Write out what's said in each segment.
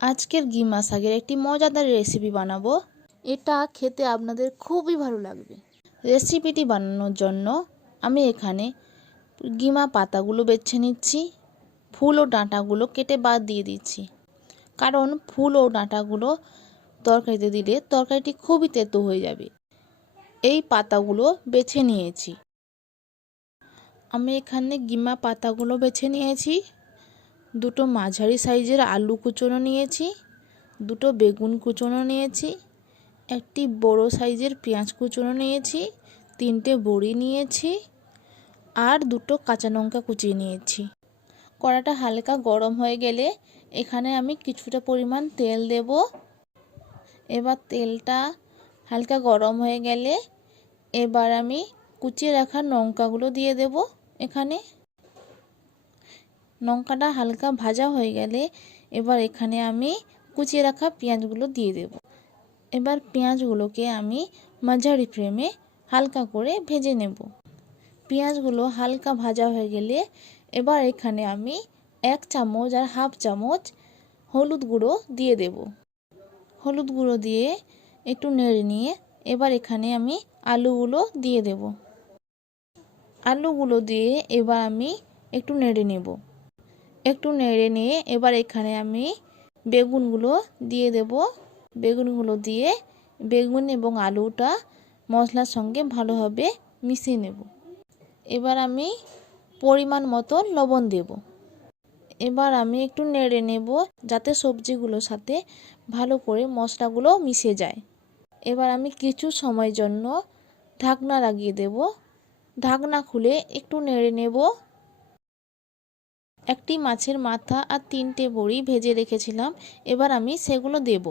আজকের গিমা শাকের একটি মজাদার রেসিপি বানাবো। এটা খেতে আপনাদের খুবই ভালো লাগবে। রেসিপিটি বানানোর জন্য আমি এখানে গিমা পাতাগুলো বেছে নিচ্ছি। ফুল ও ডাঁটাগুলো কেটে বাদ দিয়ে দিচ্ছি, কারণ ফুল ও ডাঁটাগুলো তরকারিতে দিলে তরকারিটি খুবই তেতো হয়ে যাবে। এই পাতাগুলো বেছে নিয়েছি। আমি এখানে গিমা পাতাগুলো বেছে নিয়েছি। দুটো মাঝারি সাইজের আলু কুচোনো নিয়েছি, দুটো বেগুন কুচোনো নিয়েছি, একটি বড় সাইজের পেঁয়াজ কুচোনো নিয়েছি, তিনটে বড়ি নিয়েছি আর দুটো কাঁচা লঙ্কা কুচিয়ে নিয়েছি। কড়াটা হালকা গরম হয়ে গেলে এখানে আমি কিছুটা পরিমাণ তেল দেব। এবার তেলটা হালকা গরম হয়ে গেলে এবার আমি কুচিয়ে রাখা লঙ্কাগুলো দিয়ে দেব। এখানে লঙ্কাটা হালকা ভাজা হয়ে গেলে এবার এখানে আমি কুচিয়ে রাখা পেঁয়াজগুলো দিয়ে দেব। এবার পেঁয়াজগুলোকে আমি মাঝারি ফ্লেমে হালকা করে ভেজে নেব। পেঁয়াজগুলো হালকা ভাজা হয়ে গেলে এবার এখানে আমি 1 চামচ আর হাফ চামচ হলুদ গুঁড়ো দিয়ে দেব। হলুদ গুঁড়ো দিয়ে একটু নেড়ে নিয়ে এবার এখানে আমি আলুগুলো দিয়ে দেব। আলুগুলো দিয়ে এবার আমি একটু নেড়ে নেব। একটু নেড়ে নিয়ে এবার এখানে আমি বেগুনগুলো দিয়ে দেব। বেগুনগুলো দিয়ে বেগুন এবং আলুটা মশলার সঙ্গে ভালোভাবে মিশিয়ে নেব। এবার আমি পরিমাণ মতো লবণ দেব। এবার আমি একটু নেড়ে নেব যাতে সবজিগুলোর সাথে ভালো করে মশলাগুলো মিশে যায়। এবার আমি কিছু সময়ের জন্য ঢাকনা লাগিয়ে দেব। ঢাকনা খুলে একটু নেড়ে নেব। একটি মাছের মাথা আর 3টে বড়ি ভেজে রেখেছিলাম, এবার আমি সেগুলো দেব।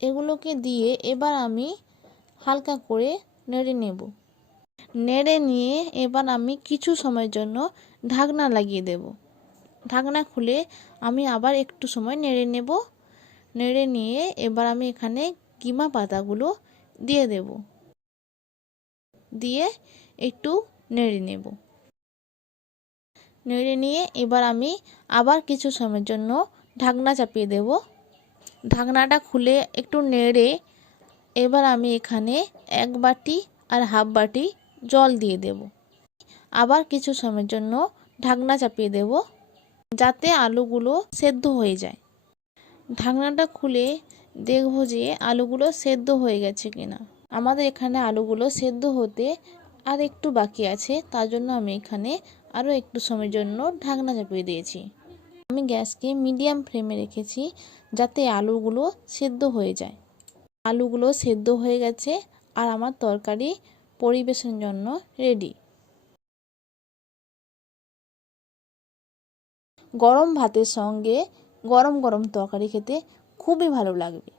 এগুলোকে দিয়ে এবার আমি হালকা করে নেড়ে নেব। নেড়ে নিয়ে এবার আমি কিছু সময়ের জন্য ঢাকনা লাগিয়ে দেব। ঢাকনা খুলে আমি আবার একটু সময় নেড়ে নেব। নেড়ে নিয়ে এবার আমি এখানে গিমা পাতাগুলো দিয়ে দেব। দিয়ে একটু নেড়ে নেব। নেড়ে নিয়ে এবার আমি আবার কিছু সময়ের জন্য ঢাকনা চাপিয়ে দেব। ঢাকনাটা খুলে একটু নেড়ে এবার আমি এখানে 1 বাটি আর হাফ বাটি জল দিয়ে দেব। আবার কিছু সময়ের জন্য ঢাকনা চাপিয়ে দেব যাতে আলুগুলো সেদ্ধ হয়ে যায়। ঢাকনাটা খুলে দেখব যে আলুগুলো সেদ্ধ হয়ে গেছে কিনা। আমাদের এখানে আলুগুলো সেদ্ধ হতে আর একটু বাকি আছে, তার জন্য আমি এখানে আরও একটু সময়ের জন্য ঢাকনা চাপিয়ে দিয়েছি। আমি গ্যাসকে মিডিয়াম ফ্লেমে রেখেছি যাতে আলুগুলো সেদ্ধ হয়ে যায়। আলুগুলো সেদ্ধ হয়ে গেছে আর আমার তরকারি পরিবেশনের জন্য রেডি। গরম ভাতের সঙ্গে গরম গরম তরকারি খেতে খুবই ভালো লাগবে।